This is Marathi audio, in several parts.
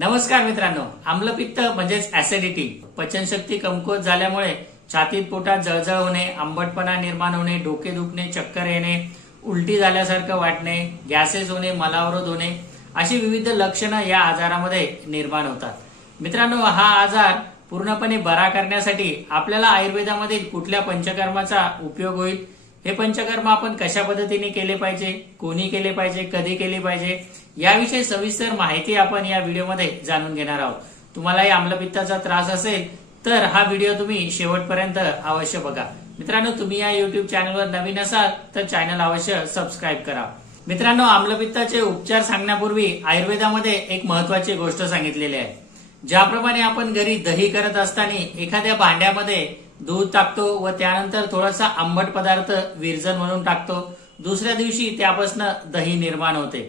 नमस्कार मित्रांनो आम्लपित्त म्हणजेच ऍसिडिटी पचनशक्ती कमकुवत झाल्यामुळे छातीत पोटात जळजळ होणे आंबटपणा निर्माण होणे डोके दुखणे चक्कर येणे उलटी झाल्यासारखं वाटणे गॅसेस होणे मलावरोध होणे अशी विविध लक्षणं या आजारामध्ये निर्माण होतात. मित्रांनो हा आजार पूर्णपणे बरा करण्यासाठी आपल्याला आयुर्वेदामधील कुठल्या पंचकर्माचा उपयोग होईल? हे पंचकर्म आपण कशा पद्धतीने केले पाहिजे? कोणी केले पाहिजे? कधी केले पाहिजे? याविषयी सविस्तर माहिती आपण या व्हिडिओमध्ये जाणून घेणार आहोत. तुम्हालाही आम्लपित्ताचा त्रास असेल तर हा व्हिडिओ तुम्ही शेवटपर्यंत अवश्य बघा. मित्रांनो तुम्ही या युट्यूब चॅनलवर नवीन असाल तर चॅनल अवश्य सबस्क्राईब करा. मित्रांनो आम्लपित्ताचे उपचार सांगण्यापूर्वी आयुर्वेदामध्ये एक महत्वाची गोष्ट सांगितलेली आहे. ज्याप्रमाणे आपण घरी दही करत असताना एखाद्या भांड्यामध्ये दूध टाकतो व त्यानंतर थोडासा आंबट पदार्थ विरजन म्हणून टाकतो. दुसऱ्या दिवशी त्यापासून दही निर्माण होते.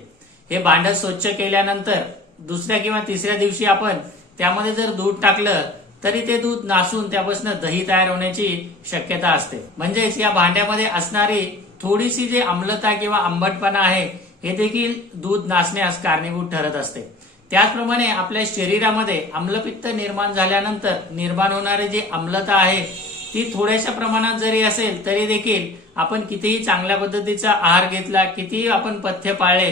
हे भांड स्वच्छ केल्यानंतर दुसऱ्या किंवा तिसऱ्या दिवशी आपण त्यामध्ये जर दूध टाकलं तरी ते दूध नासून त्यापासून दही तयार होण्याची शक्यता असते. म्हणजेच या भांड्यामध्ये असणारी थोडीशी जे आम्लता किंवा आंबटपणा आहे हे देखील दूध नासण्यास कारणीभूत ठरत असते. त्याचप्रमाणे आपल्या शरीरामध्ये आम्लपित्त निर्माण झाल्यानंतर निर्माण होणारी जी आम्लता आहे ती थोड्याशा प्रमाणात जरी असेल तरी देखील आपण कितीही चांगल्या पद्धतीचा आहार घेतला कितीही आपण पथ्य पाळले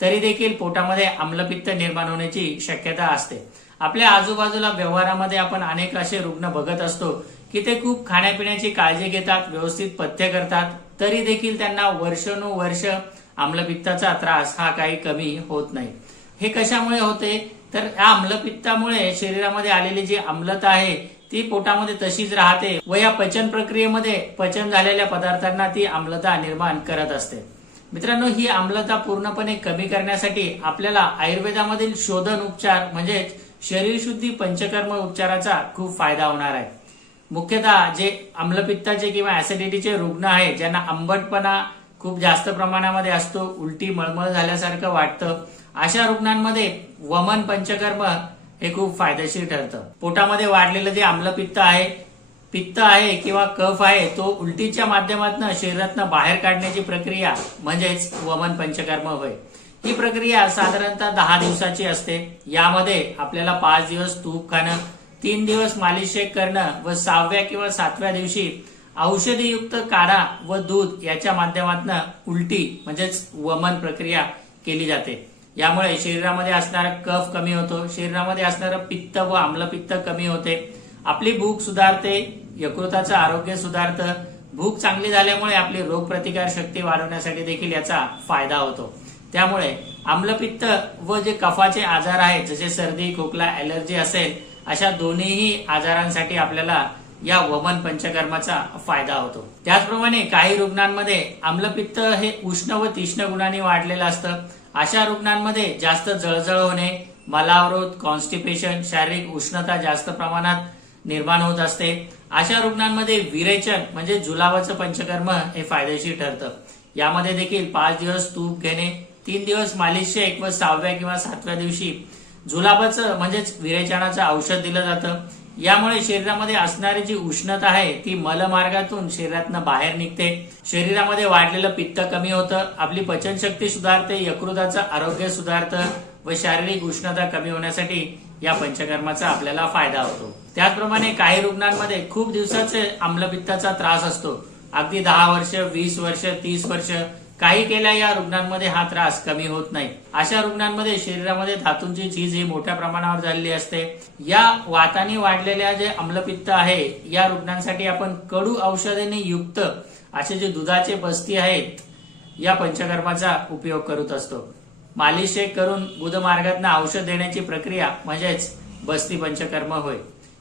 तरी देखील पोटामध्ये आम्लपित्त निर्माण होण्याची शक्यता असते. आपल्या आजूबाजूला व्यवहारामध्ये आपण अनेक असे रुग्ण बघत असतो की ते खूप खाण्यापिण्याची काळजी घेतात व्यवस्थित पथ्य करतात तरी देखील त्यांना वर्षानुवर्ष आम्लपित्ताचा त्रास हा काही कमी होत नाही. हे कशामुळे होते? तर या आम्लपित्तामुळे शरीरामध्ये आलेली जी आम्लता आहे ती पोटामध्ये तशीच राहते व या पचन प्रक्रियेमध्ये पचन झालेल्या पदार्थांना ती आम्लता निर्माण करत असते. मित्रांनो ही आम्लता पूर्णपणे कमी करण्यासाठी आपल्याला आयुर्वेदामधील शोधन उपचार म्हणजेच शरीर शुद्धी पंचकर्म उपचाराचा खूप फायदा होणार आहे. मुख्यतः जे आम्लपित्ताचे किंवा ऍसिडिटीचे रुग्ण आहेत ज्यांना आंबटपणा खूप जास्त प्रमाणामध्ये असतो उलटी मळमळ झाल्यासारखं वाटतं अशा रुग्णांमध्ये वमन पंचकर्म हे खूप फायदेशीर ठरतं. पोटामध्ये वाढलेलं जे आम्लपित्त आहे पित्त आहे किंवा कफ आहे तो उलटीच्या माध्यमातून शरीरातनं बाहेर काढण्याची प्रक्रिया म्हणजेच वमन पंचकर्म होय. ही प्रक्रिया साधारणतः दहा दिवसाची असते. यामध्ये आपल्याला पाच दिवस तूप खाणं तीन दिवस मालिश शेक करणं व सहाव्या किंवा सातव्या दिवशी औषधीयुक्त काढा व दूध याच्या माध्यमातून उलटी म्हणजेच वमन प्रक्रिया केली जाते. यामुळे शरीरामध्ये असणारा कफ कमी होतो. शरीरामध्ये असणारं पित्त व आम्लपित्त कमी होते. आपली भूक सुधारते यकृताचं आरोग्य सुधारतं. भूक चांगली झाल्यामुळे आपली रोगप्रतिकार शक्ती वाढवण्यासाठी देखील याचा फायदा होतो. त्यामुळे आम्लपित्त व जे कफाचे आजार आहेत जसे सर्दी खोकला ऍलर्जी असेल अशा दोन्हीही आजारांसाठी आपल्याला या वमन पंचकर्माचा फायदा होतो. त्याचप्रमाणे काही रुग्णांमध्ये आम्लपित्त हे उष्ण व तीक्ष्ण गुणांनी वाढलेलं असतं. अशा रुग्णांमध्ये जास्त जळजळ होणे मलावरोध कॉन्स्टिपेशन शारीरिक उष्णता जास्त प्रमाणात निर्माण होत असते. अशा रुग्णांमध्ये विरेचन म्हणजे जुलाबाचं पंचकर्म हे फायदेशीर ठरतं. यामध्ये देखील पाच दिवस तूप घेणे तीन दिवस मालिशच्या एक व सहाव्या किंवा सातव्या दिवशी जुलाबाचं म्हणजेच विरेचनाचं औषध दिलं जातं. यामुळे शरीरामध्ये असणारी जी उष्णता आहे ती मलमार्गातून शरीरातनं बाहेर निघते. शरीरामध्ये वाढलेलं पित्त कमी होतं आपली पचनशक्ती सुधारते यकृताचं आरोग्य सुधारतं व शारीरिक उष्णता कमी होण्यासाठी या पंचकर्माचा आपल्याला फायदा होतो. त्याचप्रमाणे काही रुग्णांमध्ये खूप दिवसाचे आम्लपित्ताचा त्रास असतो. अगदी दहा वर्ष वीस वर्ष तीस वर्ष काही केल्या या रुग्णांमध्ये हा त्रास कमी होत नाही. अशा रुग्णांमध्ये शरीरामध्ये धातूंची झीज ही मोठ्या प्रमाणावर झालेली असते. या वाताने वाढलेल्या जे अम्लपित्त आहे या रुग्णांसाठी आपण कडू औषधेने युक्त असे जे दुधाचे बस्ती आहेत या पंचकर्माचा उपयोग करत असतो. मालिश करून बुधमार्गातनं औषध देण्याची प्रक्रिया म्हणजेच बस्ती पंचकर्म होय.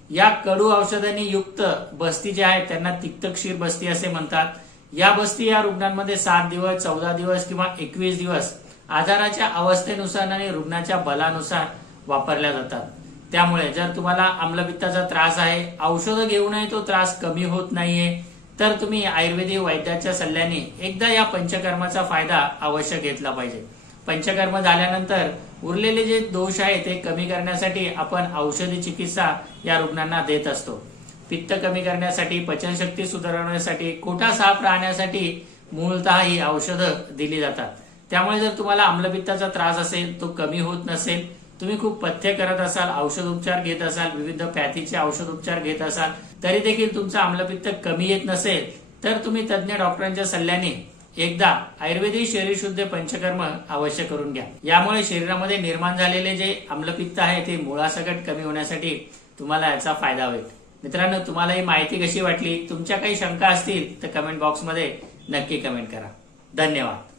या कडू औषधांनी युक्त बस्ती ज्या आहेत त्यांना तिक्तक्षीर बस्ती असे म्हणतात. या बस्ती या रुग्णांमध्ये सात दिवस चौदा दिवस किंवा एकवीस दिवस आजाराच्या अवस्थेनुसार आणि रुग्णाच्या बलानुसार वापरल्या जातात. त्यामुळे जर तुम्हाला आम्लपित्ताचा त्रास आहे औषधं घेऊनही तो त्रास कमी होत नाहीये तर तुम्ही आयुर्वेदिक वैद्याच्या सल्ल्याने एकदा या पंचकर्माचा फायदा अवश्य घेतला पाहिजे. पंचकर्म झाल्यानंतर उरलेले जे दोष आहे ते कमी करण्यासाठी आपण औषधी चिकित्सा या रुग्णांना देत असतो. पित्त कमी करण्यासाठी पचनशक्ती सुधारण्यासाठी खोटा साफ राहण्यासाठी मूलतः ही औषधं दिली जातात. त्यामुळे जर तुम्हाला आम्लपित्ताचा त्रास असेल तो कमी होत नसेल तुम्ही खूप पथ्य करत असाल औषधोपचार घेत असाल विविध पॅथीचे औषधोपचार घेत असाल तरी देखील तुमचं आम्लपित्त कमी येत नसेल तर तुम्ही तज्ज्ञ डॉक्टरांच्या सल्ल्याने एकदा आयुर्वेदिक शरीर शुद्ध पंचकर्म अवश्य करून घ्या. यामुळे शरीरामध्ये निर्माण झालेले जे आम्लपित्त आहे ते मुळासकट कमी होण्यासाठी तुम्हाला याचा फायदा होईल. मित्रांनो तुम्हाला ही माहिती कशी वाटली तुमच्या काही शंका असतील तर कमेंट बॉक्समध्ये नक्की कमेंट करा. धन्यवाद.